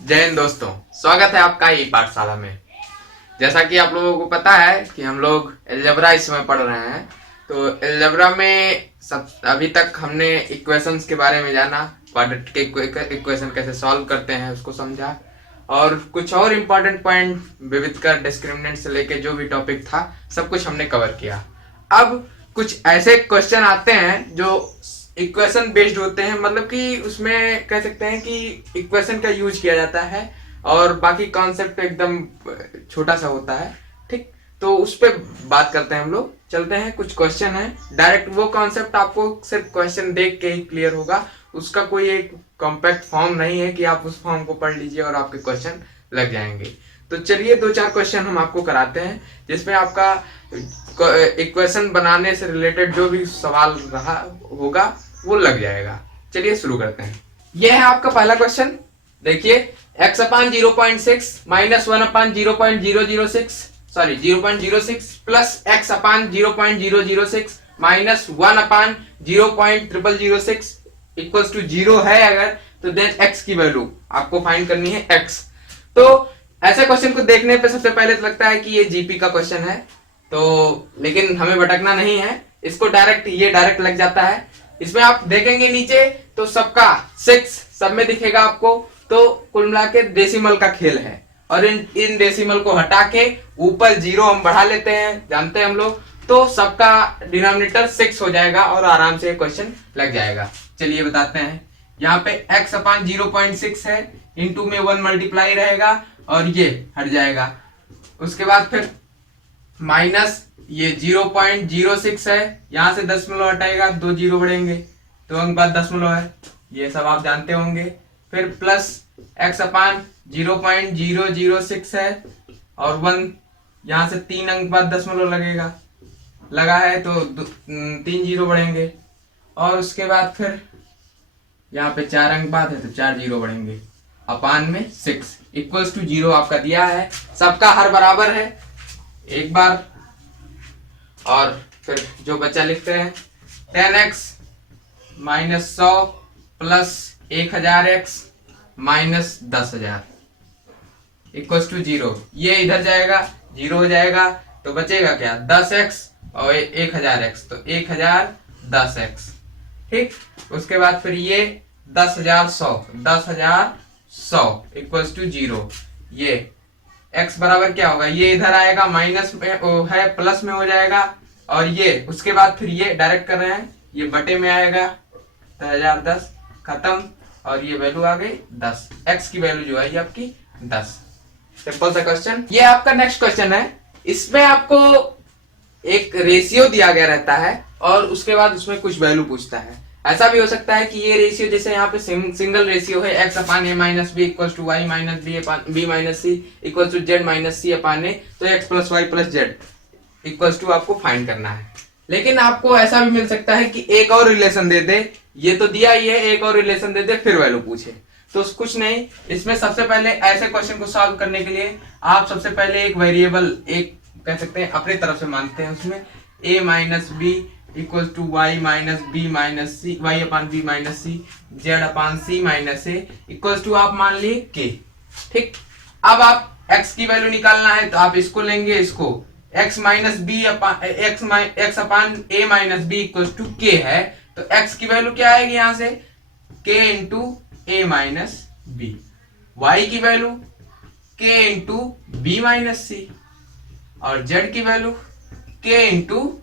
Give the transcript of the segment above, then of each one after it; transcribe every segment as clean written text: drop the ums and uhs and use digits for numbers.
जय हिंद दोस्तों, स्वागत है आपका ई पाठशाला में। जैसा कि आप लोगों को पता है कि हम लोग अलजेब्रा इस समय पढ़ रहे हैं। तो अलजेब्रा में सब अभी तक हमने इक्वेशंस के बारे में जाना, क्वाड्रेटिक के इक्वेशन कैसे सॉल्व करते हैं उसको समझा, और कुछ और इम्पोर्टेंट पॉइंट विविधकर डिस्क्रिमिनेंट से लेके जो भी टॉपिक था सब कुछ हमने कवर किया। अब कुछ ऐसे क्वेश्चन आते हैं जो इक्वेशन बेस्ड होते हैं, मतलब कि उसमें कह सकते हैं कि इक्वेशन का यूज किया जाता है और बाकी कॉन्सेप्ट एकदम छोटा सा होता है। ठीक, तो उस पर बात करते हैं हम लोग। चलते हैं, कुछ क्वेश्चन है, डायरेक्ट वो कॉन्सेप्ट आपको सिर्फ क्वेश्चन देख के ही क्लियर होगा। उसका कोई एक कॉम्पैक्ट फॉर्म नहीं है कि आप उस फॉर्म को पढ़ लीजिए और आपके क्वेश्चन लग जाएंगे। तो चलिए 2-4 क्वेश्चन हम आपको कराते हैं जिसमें आपका इक्वेशन बनाने से रिलेटेड जो भी सवाल रहा होगा वो लग जाएगा। चलिए शुरू करते हैं। यह है आपका पहला क्वेश्चन। देखिए, x upon 0.6 minus 1 upon 0.006 sorry 0.06 plus x upon 0.006 minus 1 upon 0.006 equals to 0 है अगर, तो देन x की वैल्यू आपको फाइंड करनी है x। तो ऐसे क्वेश्चन को देखने पे सबसे पहले तो लगता है कि ये जीपी का क्वेश्चन है, तो लेकिन हमें भटकना नहीं है, इसको डायरेक्ट लग जाता है। इसमें आप देखेंगे नीचे तो सबका 6 सब में दिखेगा आपको, तो कुल मिला के डेसिमल का खेल है और इन डेसिमल को हटा के ऊपर 0 हम बढ़ा लेते हैं, जानते हैं हम लोग, तो सबका डिनोमिनेटर 6 हो जाएगा और आराम से क्वेश्चन लग जाएगा। चलिए बताते हैं। यहाँ पे x अपान 0.6 है, इंटू में 1 मल्टीप्लाई रहेगा और ये हट जाएगा। उसके बाद फिर माइनस ये 0.06 है, यहां से दशमलव हटाएगा, 2 0 बढ़ेंगे, तो अंक बाद दशमलव है, ये सब आप जानते होंगे। फिर प्लस x अपान 0.006 है और 1, यहां से 3 अंक बाद दशमलव लगेगा, लगा है तो 3 0 बढ़ेंगे, और उसके बाद फिर यहाँ पे 4 अंक बाद है तो 4 0 बढ़ेंगे, अपान में 6 इक्वल्स टू 0 आपका दिया है। सबका हर बराबर है एक बार, और फिर जो बच्चा लिखते हैं 10x minus 100 plus 1000x minus 10,000 equals to 0। ये इधर जाएगा, 0 हो जाएगा, तो बचेगा क्या, 10x और 1000x, तो 1010x। ठीक, उसके बाद फिर ये 10,100 इक्वल्स टू 0। ये x बराबर क्या होगा, ये इधर आएगा, माइनस में है प्लस में हो जाएगा, और ये उसके बाद फिर ये डायरेक्ट कर रहे हैं, ये बटे में आएगा, तो 1010 खत्म, और ये वैल्यू आ गई 10। x की वैल्यू जो है ये आपकी 10। सिंपल सा क्वेश्चन। ये आपका नेक्स्ट क्वेश्चन है। इसमें आपको एक रेशियो दिया गया रहता है और उसके बाद उसमें कुछ वैल्यू पूछता है। ऐसा भी हो सकता है कि ये रेशियो, जैसे यहाँ पे सिंगल रेशियो है, x upon a minus b equals to y minus b minus c equals to z minus c upon a, तो x plus y plus z equals to आपको फाइंड करना है। लेकिन आपको ऐसा भी मिल सकता है कि एक और रिलेशन दे दे, ये तो दिया ही है, एक और रिलेशन दे दे फिर वैल्यू पूछे, तो कुछ नहीं। इसमें सबसे पहले ऐसे क्वेश्चन को सॉल्व करने के लिए आप सबसे पहले एक वेरिएबल, एक कह सकते हैं अपनी तरफ से मानते हैं, उसमें a minus b equal to y minus b minus c, y upon b minus c, z upon c minus a equal to आप मान लिए के। ठीक, अब आप x की वैल्यू निकालना है तो आप इसको लेंगे, इसको x minus b upon x upon a minus b equal to k है, तो x की वैल्यू क्या आएगी यहां से, k into a minus b, y की value k into b minus c, और z की value k into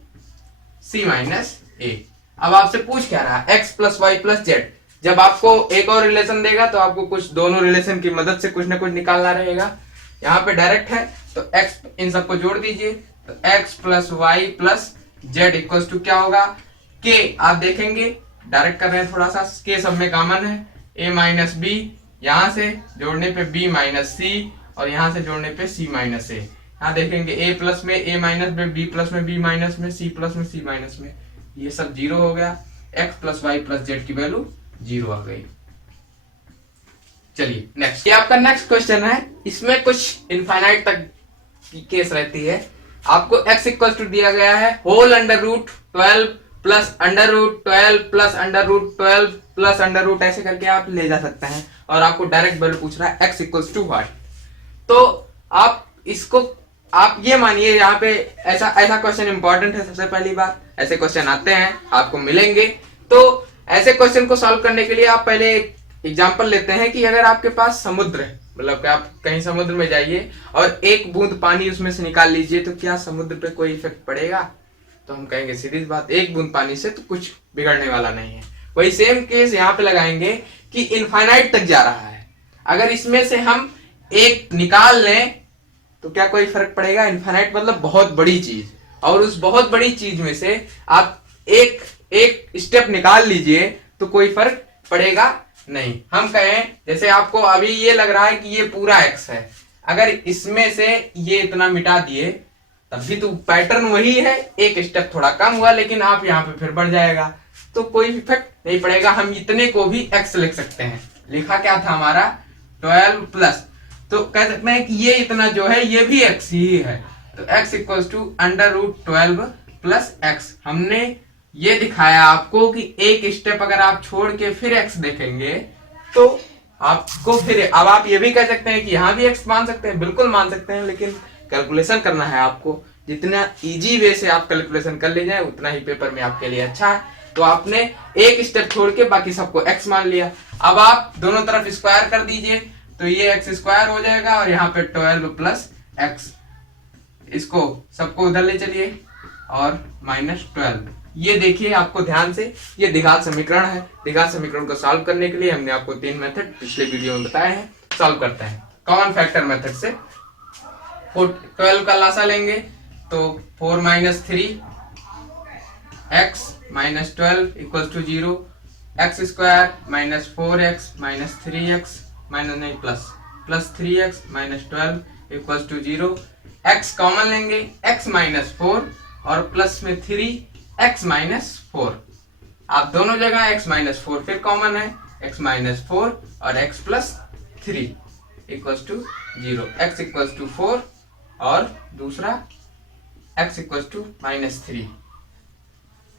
c minus a. अब आपसे पूछ क्या रहा, x plus y plus z. जब आपको एक और रिलेशन देगा तो आपको कुछ दोनों रिलेशन की मदद से कुछ ना कुछ निकालना रहेगा। यहाँ पे डायरेक्ट है तो x इन सबको जोड़ दीजिए, तो x plus y plus z equals to क्या होगा, k। आप देखेंगे डायरेक्ट कर रहे हैं थोड़ा सा, k सब में कॉमन है, a माइनस बी, यहाँ से जोड़ने पे b माइनस सी, और यहाँ से जोड़ने पे c माइनस ए। यहाँ देखेंगे a प्लस में a माइनस में, b प्लस में b माइनस में, c प्लस में c माइनस में, ये सब 0 हो गया। x plus y plus z की वैल्यू 0 आ गई। चलिए नेक्स्ट, ये आपका नेक्स्ट क्वेश्चन है। इसमें कुछ इनफाइनाइट तक की केस रहती है। आपको x इक्वल टू दिया गया है whole under root 12 plus √12 plus √12 plus √ ऐसे करके आप ले जा सकते हैं। और आपको डायरेक्ट वैल्यू पूछ रहा है x इक्वल्स टू व्हाट। तो आप इसको आप ये मानिए यहाँ पे ऐसा ऐसा क्वेश्चन इंपॉर्टेंट है। सबसे पहली बात, ऐसे क्वेश्चन आते हैं, आपको मिलेंगे। तो ऐसे क्वेश्चन को सॉल्व करने के लिए आप पहले एक एग्जांपल लेते हैं कि अगर आपके पास समुद्र है, मतलब कि आप कहीं समुद्र में जाइए और एक बूंद पानी उसमें से निकाल लीजिए, तो क्या समुद्र पे कोई इफेक्ट पड़ेगा? तो हम कहेंगे सीधी बात, एक बूंद पानी से तो कुछ बिगड़ने वाला नहीं है। वही सेम केस यहाँ पे लगाएंगे कि इनफाइनाइट तक जा रहा है, अगर इसमें से हम एक निकाल लें तो क्या कोई फर्क पड़ेगा? इनफाइनाइट मतलब बहुत बड़ी चीज, और उस बहुत बड़ी चीज में से आप एक एक स्टेप निकाल लीजिए तो कोई फर्क पड़ेगा नहीं। हम कहें जैसे आपको अभी ये लग रहा है कि ये पूरा x है, अगर इसमें से ये इतना मिटा दिए तब भी तो पैटर्न वही है, एक स्टेप थोड़ा कम हुआ लेकिन आप यहाँ पे फिर बढ़ जाएगा, तो कोई इफेक्ट नहीं पड़ेगा। हम इतने को भी x लिख सकते हैं। लिखा क्या था हमारा? 12 प्लस, तो कह सकते हैं कि ये इतना जो है ये भी x ही है, तो x equals to √12 plus x। हमने ये दिखाया आपको कि एक स्टेप अगर आप छोड़ के फिर x देखेंगे तो आपको फिर, अब आप ये भी कह सकते हैं कि यहाँ भी x मान सकते हैं, बिल्कुल मान सकते हैं, लेकिन कैलकुलेशन करना है आपको। जितना इजी वे से आप कैलकुलेशन कर ले जाए उतना ही पेपर में आपके लिए अच्छा है। तो आपने एक स्टेप छोड़ के बाकी सबको x मान लिया। अब आप दोनों तरफ स्क्वायर कर दीजिए तो ये x स्क्वायर हो जाएगा और यहाँ पे 12 प्लस x, इसको सबको उधर ले चलिए और -12। ये देखिए आपको ध्यान से, ये द्विघात समीकरण है। द्विघात समीकरण को सॉल्व करने के लिए हमने आपको 3 मेथड पिछले वीडियो में बताए हैं। सॉल्व करते हैं कॉमन फैक्टर मेथड से। 12 का लासा लेंगे तो 4 - 3 x - 12 equals to 0, x square -4x - 3x plus 3x - 12 equals to 0। x common लेंगे, x - 4 और प्लस में 3x - 4। आप दोनों जगह x - 4 फिर कॉमन है, x - 4 और x plus 3 equals to 0। x equals to 4 और दूसरा x इक्वल्स टू -3।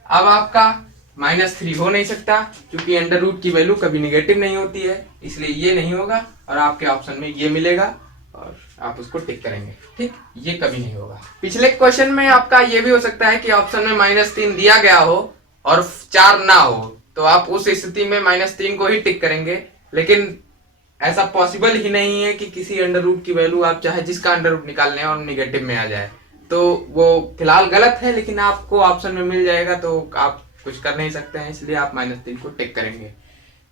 अब आपका -3 हो नहीं सकता क्योंकि अंडर रूट की वैल्यू कभी निगेटिव नहीं होती है, इसलिए ये नहीं होगा और आपके ऑप्शन में ये मिलेगा और आप उसको टिक करेंगे। ठीक, ये कभी नहीं होगा। पिछले क्वेश्चन में आपका ये भी हो सकता है कि ऑप्शन में -3 दिया गया हो और 4 ना हो, तो आप उस स्थिति में -3 को ही टिक करेंगे। लेकिन ऐसा पॉसिबल ही नहीं है कि किसी अंडर रूट की वैल्यू आप चाहे जिसका अंडर रूट निकालने और निगेटिव में आ जाए, तो वो फिलहाल गलत है, लेकिन आपको ऑप्शन में मिल जाएगा तो आप कुछ कर नहीं सकते हैं, इसलिए आप -3 को टिक करेंगे।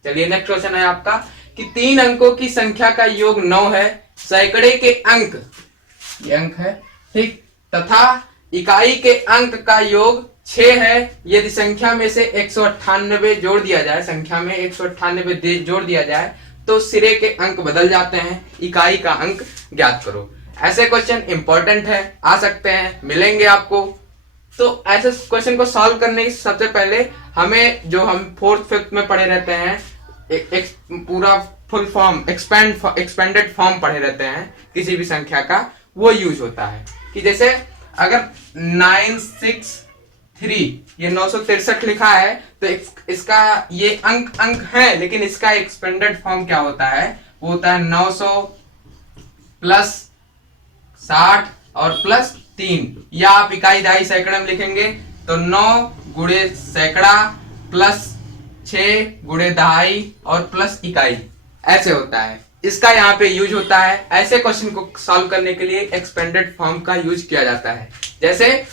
चलिए नेक्स्ट क्वेश्चन है आपका कि 3 अंकों की संख्या का योग 9 है, सैकड़े के अंक, ये अंक है ठीक, तथा इकाई के अंक का योग 6 है। यदि संख्या में से 198 जोड़ दिया जाए, संख्या में 198 जोड़ दिया जाए तो सिरे के अंक बदल जाते हैं, इकाई का अंक ज्ञात करो। ऐसे क्वेश्चन इंपॉर्टेंट है, आ सकते हैं, मिलेंगे आपको। तो ऐसे क्वेश्चन को सॉल्व करने की सबसे पहले हमें, जो हम 4th 5th में पढ़े रहते हैं, एक पूरा फुल फॉर्म एक्सपेंडेड फॉर्म पढ़े रहते हैं किसी भी संख्या का, वो यूज होता है। कि जैसे अगर 963 ये 963 लिखा है तो इसका ये अंक है, लेकिन इसका एक्सपेंडेड फॉर्म क्या होता है? वो होता है 900 प्लस 60 और प्लस 3, या आप इकाई दहाई सैकड़ा में लिखेंगे तो 9 गुणे सैकड़ा प्लस 6 गुणे दहाई और प्लस इकाई, ऐसे होता है। इसका यहाँ पे यूज होता है। ऐसे क्वेश्चन को सॉल्व करने के लिए एक्सपेंडेड फॉर्म का यूज किया जाता है। जैसे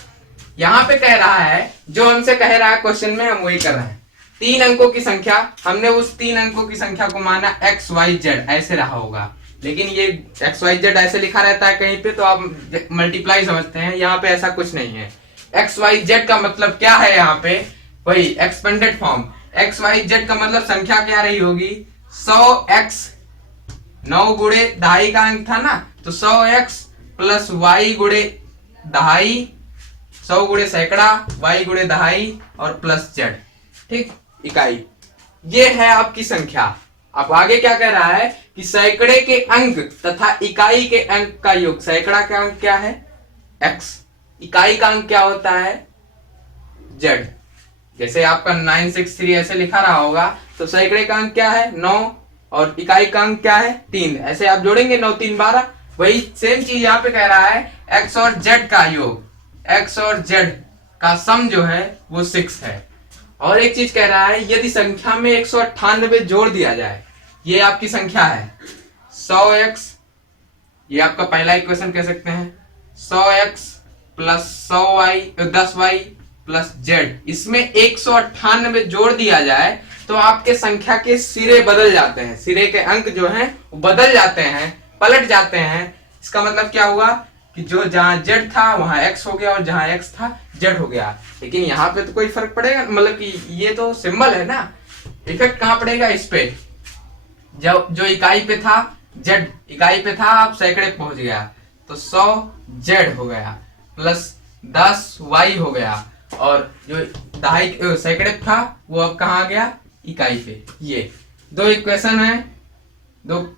यहाँ पे कह रहा है, जो हमसे कह रहा है क्वेश्चन में, हम वही कर रहे हैं। 3 अंकों की संख्या, हमने उस 3 अंकों की संख्या को माना XYZ, ऐसे रहा होगा, लेकिन ये XYZ ऐसे लिखा रहता है कहीं पे तो आप मल्टीप्लाई समझते हैं, यहाँ पे ऐसा कुछ नहीं है। XYZ का मतलब क्या है? यहाँ पे वही एक्सपेंडेड फॉर्म। XYZ का मतलब संख्या क्या रही होगी? 100x, 9 गुणे दहाई का अंक था ना, तो 100x प्लस y गुणे दहाई, 100 गुणे सैकड़ा, y गुणे दहाई और प्लस z, ठीक, इकाई। ये है आपकी संख्या। अब आगे क्या कह रहा है कि सैकड़े के अंक तथा इकाई के अंक का योग। सैकड़ा का अंक क्या है? x, इकाई का अंक क्या होता है? z, जैसे आपका 963 ऐसे लिखा रहा होगा, तो सैकड़े का अंक क्या है 9 और इकाई का अंक क्या है 3। ऐसे आप जोड़ेंगे 9 3 12। वही सेम चीज यहाँ पे कह रहा है x और z का योग, x और z का सम जो है वो 6 है। और एक चीज कह रहा है यदि संख्या में 198 जोड़ दिया जाए, ये आपकी संख्या है 100x, ये आपका पहला इक्वेशन कह सकते हैं 100x plus 100y 10y plus z, इसमें 198 जोड़ दिया जाए तो आपके संख्या के सिरे बदल जाते हैं, सिरे के अंक जो हैं वो बदल जाते हैं, पलट जाते हैं। इसका मतलब क्या हुआ कि जो जहां z था वहां x हो गया और जहां x था z हो गया। लेकिन यहाँ पे तो कोई फर्क पड़ेगा, मतलब कि ये तो सिंबल है ना, इफेक्ट कहाँ पड़ेगा इस पे, जो इकाई पे था z, इकाई पे था आप सैकड़े पहुंच गया तो 100 z हो गया प्लस 10 y हो गया, और जो दहाई सैकड़े था वो अब कहाँ आ गया इकाई पे। ये दो इक्वेशन है, दो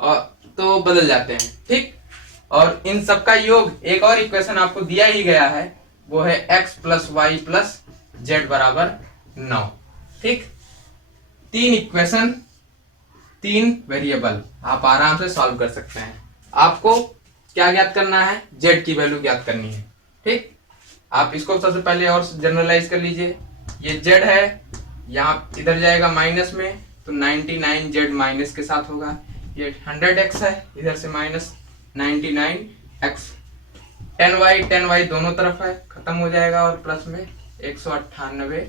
और तो बदल जाते हैं, ठीक। और इन सब का योग एक और इक्वेशन आपको दिया ही गया है, वो है x plus y plus z बराबर 9, ठीक। 3 इक्वेशन 3 वेरिएबल आप आराम से सॉल्व कर सकते हैं। आपको क्या ज्ञात करना है, z की वैल्यू ज्ञात करनी है, ठीक। आप इसको सबसे पहले और जनरलाइज कर लीजिए, ये z है, यहाँ इधर जाएगा माइनस में तो 99z माइनस के साथ होगा, ये 100x है, इधर से माइनस 99x, 10y दोनों तरफ है खत्म हो जाएगा और प्लस में 198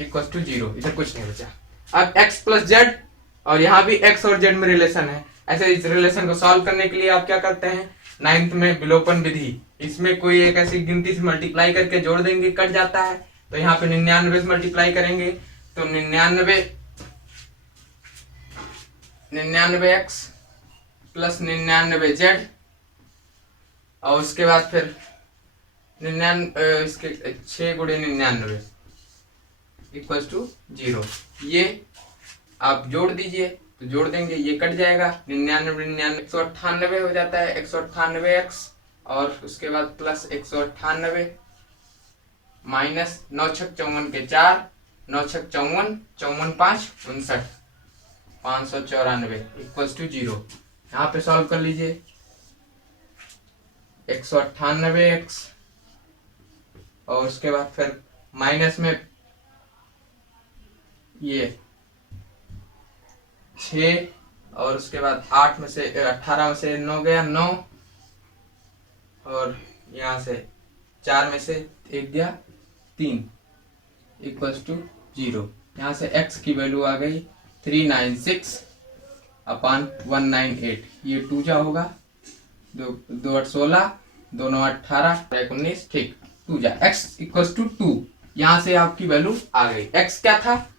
इक्वल टू 0, इधर कुछ नहीं बचा। अब x प्लस जेड, और यहाँ भी x और z में रिलेशन है। ऐसे इस रिलेशन को सॉल्व करने के लिए आप क्या करते हैं, 9th में विलोपन विधि, इसमें कोई एक ऐसी गिनती से मल्टीप्लाई करके जोड़ देंगे, कट जाता है, तो यहाँ पे 99 से मल्टीप्लाई करेंगे तो 99x प्लस 99z, और उसके बाद फिर 99 इसके 6 गुणे 99 इक्वल टू 0। ये आप जोड़ दीजिए तो जोड़ देंगे, ये कट जाएगा, 99 198 हो जाता है, 198x और उसके बाद प्लस 198 माइनस 9 छक 54 के 4, 9 छक 54, 54 5 59, 594 इक्वल टू 0। यहाँ पे सॉल्व कर लीजिए, 198x और उसके बाद फिर माइनस में ये 6 और उसके बाद 8 में से 18 में से 9 गया 9, और यहाँ से 4 में से 1 गया 3 इक्वल्स टू 0। यहाँ से x की वैल्यू आ गई 396/198, ये 2 जा होगा, 2 8 16, 2 9 18, 19, ठीक, 2 जा, x इक्वल्स टू 2। यहाँ से आपकी वैल्यू आ गई, x क्या था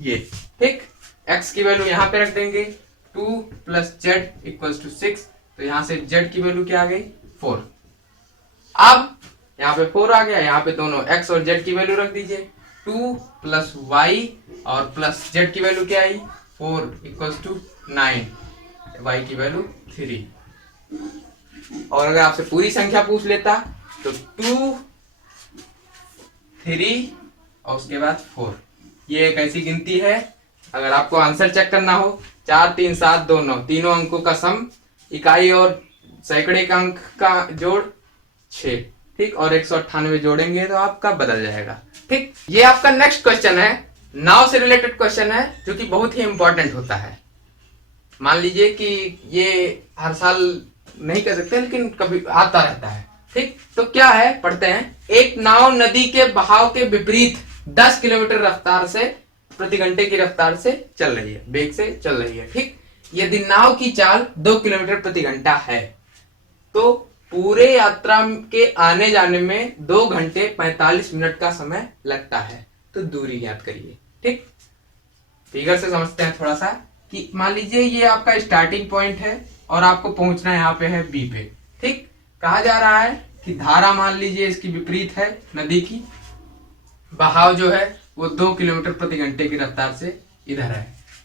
ये, ठीक। x की वैल्यू यहाँ पे रख देंगे, 2 प्लस z इक्वल्स टू 6, तो यहाँ से z की वैल्यू क्या आ गई 4। अब यहाँ पे 4 आ गया, यहाँ पे दोनों x और z की वैल्यू रख दीजिए, 2 प्लस y और प्लस z की वैल्यू क्या आई 4 इक्वल्स टू 9, y की वैल्यू 3। और अगर आपसे पूरी संख्या पूछ लेता तो 2 3 और उसके बाद 4, ये एक ऐसी गिनती है, अगर आपको आंसर चेक करना हो 4 3 7 2 9, तीनों अंकों का सम, इकाई और सैकड़े का अंक का जोड़ 6, ठीक, और 198 जोड़ेंगे तो आपका बदल जाएगा, ठीक। ये आपका नेक्स्ट क्वेश्चन है, नाव से रिलेटेड क्वेश्चन है, जो कि बहुत ही इंपॉर्टेंट होता है। मान लीजिए कि ये हर साल नहीं कर सकते लेकिन कभी आता रहता है, ठीक। तो क्या है, पढ़ते हैं। एक नाव नदी के बहाव के विपरीत 10 किलोमीटर रफ्तार से प्रति घंटे की रफ्तार से चल रही है, वेग से चल रही है, ठीक। यदि नाव की चाल 2 किलोमीटर प्रति घंटा है तो पूरे यात्रा के आने जाने में 2 घंटे 45 मिनट का समय लगता है, तो दूरी ज्ञात करिए, ठीक। फिगर से समझते हैं थोड़ा सा, कि मान लीजिए ये आपका स्टार्टिंग पॉइंट है और आपको पहुंचना यहाँ पे है बी पे, ठीक। कहा जा रहा है कि धारा मान लीजिए इसकी विपरीत है, नदी की बहाव जो है वो 2 किलोमीटर प्रति घंटे की रफ्तार से इधर है,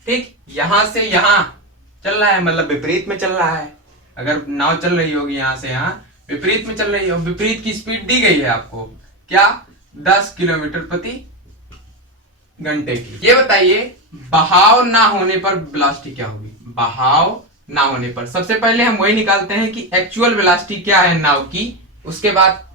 ठीक। यहां से यहां चल रहा है, मतलब विपरीत में चल रहा है। अगर नाव चल रही होगी यहाँ से यहाँ विपरीत में चल रही है, विपरीत की स्पीड दी गई है आपको, क्या 10 किलोमीटर प्रति घंटे की। ये बताइए बहाव ना होने पर वेलोसिटी क्या होगी। बहाव ना होने पर सबसे पहले हम वही निकालते हैं कि एक्चुअल वेलोसिटी क्या है नाव की, उसके बाद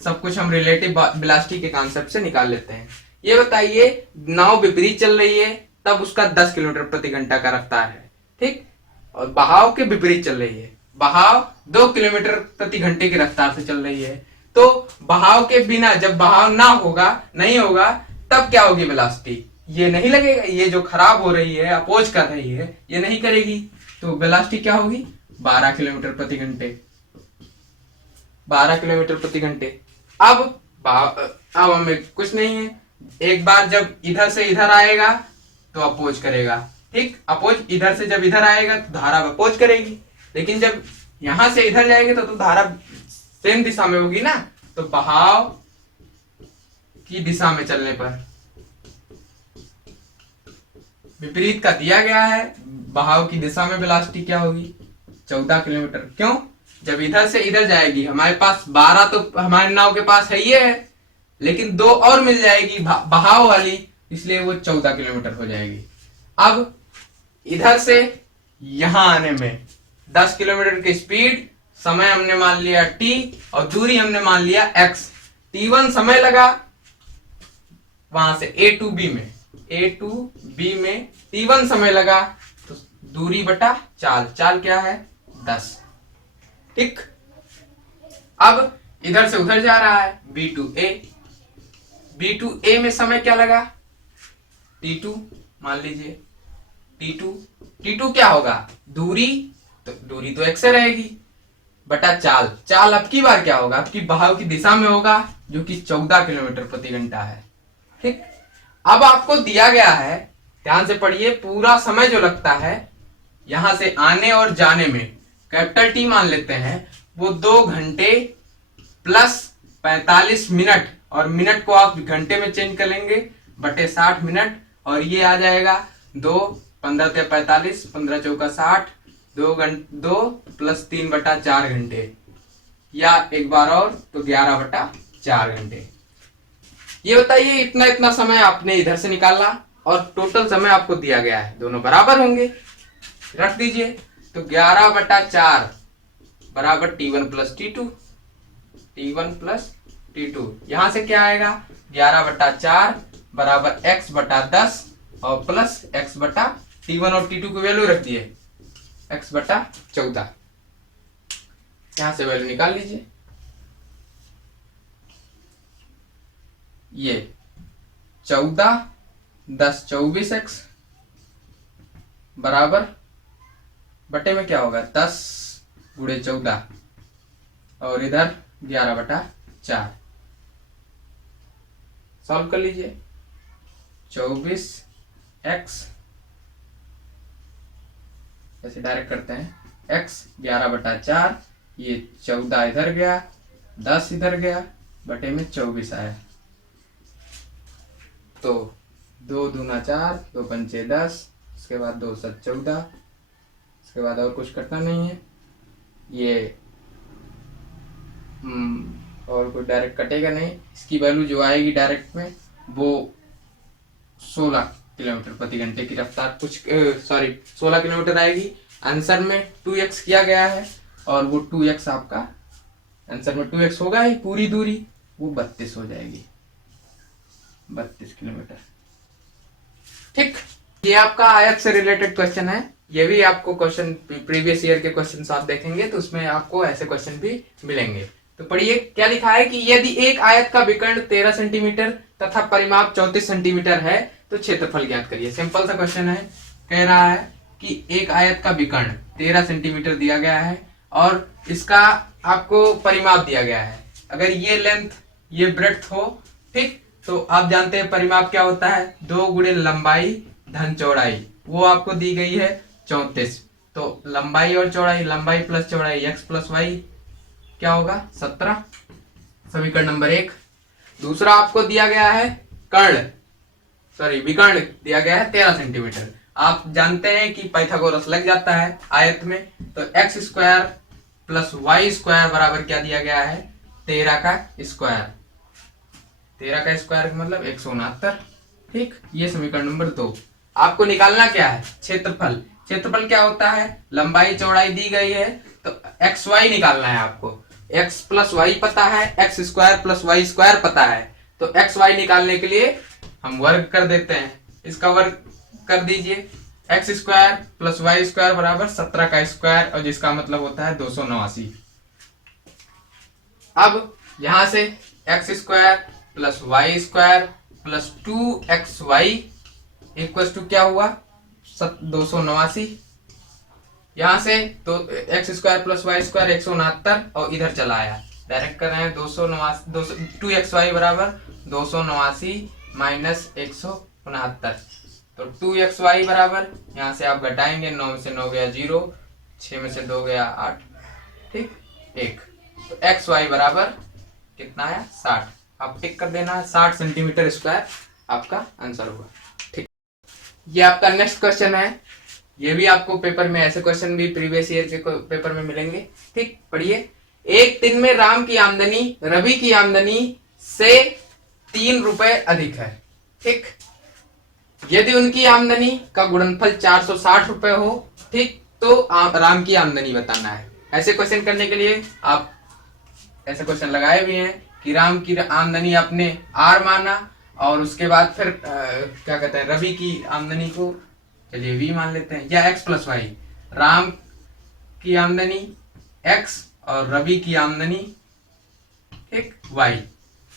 सब कुछ हम रिलेटिव वेलोसिटी के कॉन्सेप्ट से निकाल लेते हैं। ये बताइए नाव विपरीत चल रही है तब उसका 10 किलोमीटर प्रति घंटा का रफ्तार है, ठीक, और बहाव के विपरीत चल रही है, बहाव 2 किलोमीटर प्रति घंटे की रफ्तार से चल रही है। तो बहाव के बिना जब बहाव ना होगा, नहीं होगा, तब क्या होगी वेलोसिटी, ये नहीं लगेगा, ये जो खराब हो रही है, अपोज कर रही है, ये नहीं करेगी, तो वेलोसिटी क्या होगी 12 किलोमीटर प्रति घंटे, 12 किलोमीटर प्रति घंटे। अब हमें कुछ नहीं है, एक बार जब इधर से इधर आएगा तो अपोज करेगा, ठीक, अपोज इधर से जब इधर आएगा तो धारा अपोज करेगी, लेकिन जब यहां से इधर जाएगी तो धारा सेम दिशा में होगी ना, तो बहाव की दिशा में चलने पर विपरीत का दिया गया है, बहाव की दिशा में वेलोसिटी क्या होगी 14 किलोमीटर। क्यों, जब इधर से इधर जाएगी, हमारे पास 12 तो हमारे नाव के पास है ही है, लेकिन 2 और मिल जाएगी बहाव वाली, इसलिए वो 14 किलोमीटर हो जाएगी। अब इधर से यहां आने में 10 किलोमीटर की स्पीड, समय हमने मान लिया t और दूरी हमने मान लिया x, t1 समय लगा वहां से a to b में t1 समय लगा, तो दूरी बटा चाल क्या है 10, ठीक। अब इधर से उधर जा रहा है b to a में समय क्या लगा t2, मान लीजिए t2 क्या होगा, दूरी तो x से रहेगी बटा चाल अब की बार क्या होगा, आपकी बहाव की दिशा में होगा, जो कि 14 किलोमीटर प्रति घंटा है, ठीक। अब आपको दिया गया है, ध्यान से पढ़िए, पूरा समय जो लगता है यहां से आने और जाने में, कैपिटल T मान लेते हैं, वो 2 घंटे प्लस 45 मिनट, और मिनट को आप घंटे में चेंज कर लेंगे बटे 60 मिनट, और ये आ जाएगा 2 15 ते 45, 15 चौका 60, 2 प्लस 3 बटा 4 घंटे, या एक बार और तो 11 बटा 4 घंटे। ये बताइए इतना समय आपने इधर से निकाला और टोटल समय आपको दिया गया है, दोनों बराबर होंगे, रख दीजिए, तो 11 बटा 4 बराबर t1 प्लस t2, यहां से क्या आएगा 11 बटा 4 बराबर x बटा 10 और प्लस x बटा t1 और t2 की वैल्यू रख दिए x बटा 14, यहां से वैल्यू निकाल लीजिए, ये 14 10 24x बराबर बटे में क्या होगा 10 गुणे 14 और इधर 11 बटा 4, सॉल्व कर लीजिए, 24x ऐसे डायरेक्ट करते हैं, x 11 बटा 4, ये 14 इधर गया, 10 इधर गया, बटे में 24 आया, तो 2 दूना 4, 2 पंचे 10, इसके बाद 2 7 14, इसके बाद और कुछ करना नहीं है, ये और कोई डायरेक्ट कटेगा नहीं, इसकी वैल्यू जो आएगी डायरेक्ट में वो 16 किलोमीटर प्रति घंटे की रफ्तार, 16 किलोमीटर आएगी। आंसर में 2x किया गया है और वो 2x आपका आंसर में 2x होगा ही, पूरी दूरी वो 32 हो जाएगी, 32 किलोमीटर, ठीक। ये आपका आयत से रिलेटेड क्वेश्चन है, ये भी आपको क्वेश्चन प्रीवियस ईयर के क्वेश्चन आप देखेंगे तो उसमें आपको ऐसे क्वेश्चन भी मिलेंगे। तो पढ़िए क्या लिखा है कि यदि एक आयत का विकर्ण 13 सेंटीमीटर तथा परिमाप 34 सेंटीमीटर है तो क्षेत्रफल ज्ञात करिए। सिंपल सा क्वेश्चन है, कह रहा है कि एक आयत का विकर्ण 13 सेंटीमीटर दिया गया है और इसका आपको परिमाप दिया गया है, अगर ये लेंथ ये ब्रेड्थ हो, ठीक, तो आप जानते हैं परिमाप क्या होता है, 2 गुणे लंबाई धन चौड़ाई, वो आपको दी गई है 34, तो लंबाई और चौड़ाई, लंबाई प्लस चौड़ाई x प्लस वाई क्या होगा 17, समीकरण नंबर 1। दूसरा आपको दिया गया है विकर्ण दिया गया है 13 सेंटीमीटर, आप जानते हैं कि पाइथागोरस लग जाता है आयत में, तो x square plus y square बराबर क्या दिया गया है 13 का स्क्वायर, 13 का स्क्वायर मतलब 169। ठीक, ये समीकरण नंबर 2। आपको निकालना क्या है, क्षेत्रफल। क्षेत्रफल क्या होता है, लंबाई चौड़ाई दी गई है तो एक्स वाई निकालना है आपको। एक्स प्लस वाई पता है, x square plus y square पता है, तो एक्स वाई निकालने के लिए हम वर्ग कर देते हैं। इसका वर्ग कर दीजिए, x square plus y square बराबर 17 का स्क्वायर, और जिसका मतलब होता है 289। अब यहां से x square plus y square plus 2xy equal to क्या हुआ, 289। यहां से तो x square plus y square 169, और इधर चला आया, डायरेक्ट कर रहे हैं 289, 2xy बराबर 289 माइनस 169। तो 2xy बराबर, यहां से आप घटाएंगे, 9 में से 9 गया 0, 6 में से 2 गया 8, ठीक 1। तो xy बराबर कितना आया, 60। आप टिक कर देना, 60 सेंटीमीटर स्क्वायर आपका आंसर होगा। ठीक, ये आपका नेक्स्ट क्वेश्चन है। ये भी आपको पेपर में ऐसे क्वेश्चन भी प्रीवियस ईयर के पेपर में मिलेंगे। ठीक, पढ़िए। एक दिन में राम की आमदनी रवि की आमदनी से 3 रुपए अधिक है। ठीक, यदि उनकी आमदनी का गुणनफल 460 रुपए हो, ठीक, तो राम की आमदनी बताना है। ऐसे क्वेश्चन करने के लिए आप ऐसे क्वेश्चन लगाए भी हैं कि राम की आमदनी आपने आर माना, और उसके बाद फिर क्या कहते हैं, रवि की आमदनी को चलिए वी मान लेते हैं, या एक्स प्लस वाई। राम की आमदनी एक्स और रवि की आमदनी एक वाई।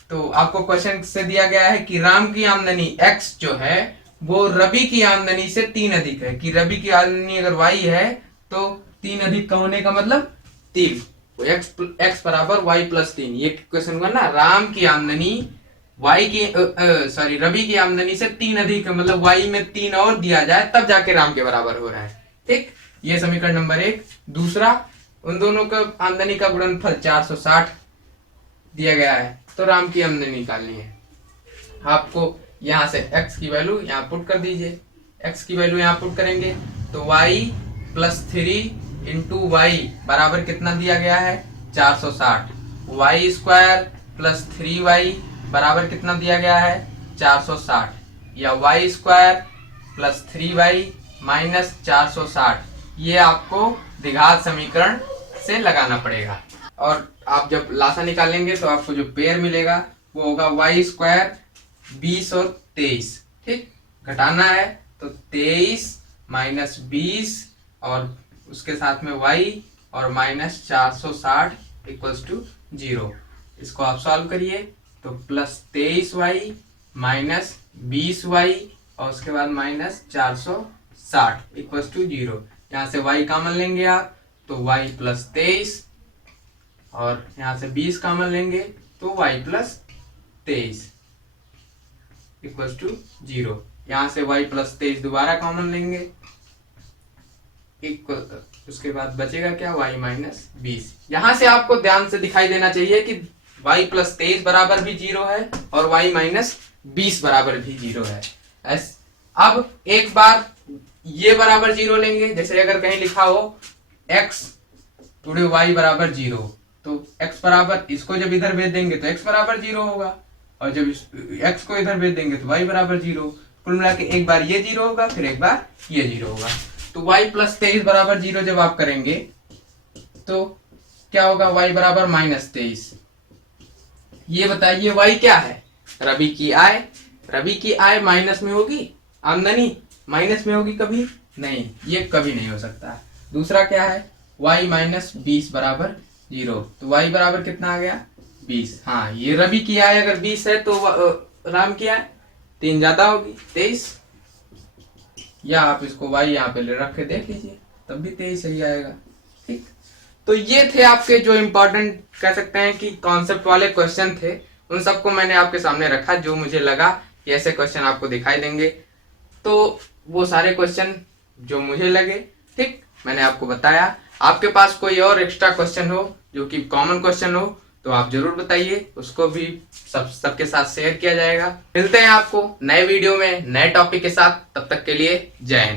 तो आपको क्वेश्चन से दिया गया है कि राम की आमदनी एक्स जो है वो रवि की आमदनी से 3 अधिक है, कि रवि की आमदनी अगर वाई है तो 3 अधिक का होने का मतलब 3, एक्स बराबर वाई प्लस 3। ये क्वेश्चन हुआ ना, राम की आमदनी वाई की सॉरी रवि की आमदनी से 3 अधिक है, मतलब वाई में 3 और दिया जाए तब जाके राम के बराबर हो रहा है। ठीक, ये समीकरण नंबर 1। दूसरा, उन दोनों का आमदनी का गुणनफल 460 दिया गया है, तो राम की आमदनी निकालनी है। आपको यहां से x की वैल्यू यहां पुट कर दीजिए, x की वैल्यू यहां पुट करेंगे तो y प्लस 3 इंटू वाई बराबर कितना दिया गया है, 460। वाई स्क्वायर प्लस 3y बराबर कितना दिया गया है, 460, या Y square plus 3y minus 460। ये आपको द्विघात समीकरण से लगाना पड़ेगा, और आप जब लासा निकालेंगे तो आपको जो पेयर मिलेगा वो होगा वाई स्क्वायर 20 और 23। ठीक, घटाना है तो 23 माइनस 20 और उसके साथ में y और माइनस 460 इक्वल्स टू 0। इसको आप सॉल्व करिए तो प्लस 23y माइनस 20y और उसके बाद माइनस 460 इक्वल्स टू 0। यहाँ से y कॉमन लेंगे आप तो y प्लस 23, और यहाँ से 20 कॉमन लेंगे तो y प्लस 23 इक्वल्स टू 0। यहाँ से y प्लस 23 दोबारा कॉमन लेंगे, इक्वल, उसके बाद बचेगा क्या, y माइनस 20। यहाँ से आपको ध्यान से दिखाई देना चाहिए कि y प्लस 23 बराबर भी 0 है और y माइनस 20 बराबर भी 0 है। अब एक बार ये बराबर 0 लेंगे, जैसे अगर कहीं लिखा हो x टुडे y बराबर 0, तो x बराबर, इसको जब इधर भेज देंगे तो x बराबर 0 होगा, और जब x को इधर भेज देंगे तो y बराबर 0। कुल मिला के एक बार ये 0 होगा, फिर एक बार ये 0 होगा। तो y प्लस 23 बराबर 0 जब आप करेंगे तो क्या होगा, y बराबर माइनस 23। ये बताइए y क्या है, रवि की आय। रवि की आय माइनस में होगी, आमदनी माइनस में होगी कभी नहीं, ये कभी नहीं हो सकता। दूसरा क्या है, y माइनस 20 बराबर 0, तो y बराबर कितना आ गया, 20। हाँ, ये रवि की आय अगर 20 है तो राम की आय 3 ज्यादा होगी, 23, या आप इसको y यहाँ पे रख के देख लीजिए तब भी 23 सही आएगा। ठीक, तो ये थे आपके जो इम्पोर्टेंट कह सकते हैं कि कॉन्सेप्ट वाले क्वेश्चन थे, उन सबको मैंने आपके सामने रखा, जो मुझे लगा कि ऐसे क्वेश्चन आपको दिखाई देंगे, तो वो सारे क्वेश्चन जो मुझे लगे, ठीक, मैंने आपको बताया। आपके पास कोई और एक्स्ट्रा क्वेश्चन हो जो कि कॉमन क्वेश्चन हो तो आप जरूर बताइए, उसको भी सबके साथ शेयर किया जाएगा। मिलते हैं आपको नए वीडियो में नए टॉपिक के साथ, तब तक के लिए जय हिंद।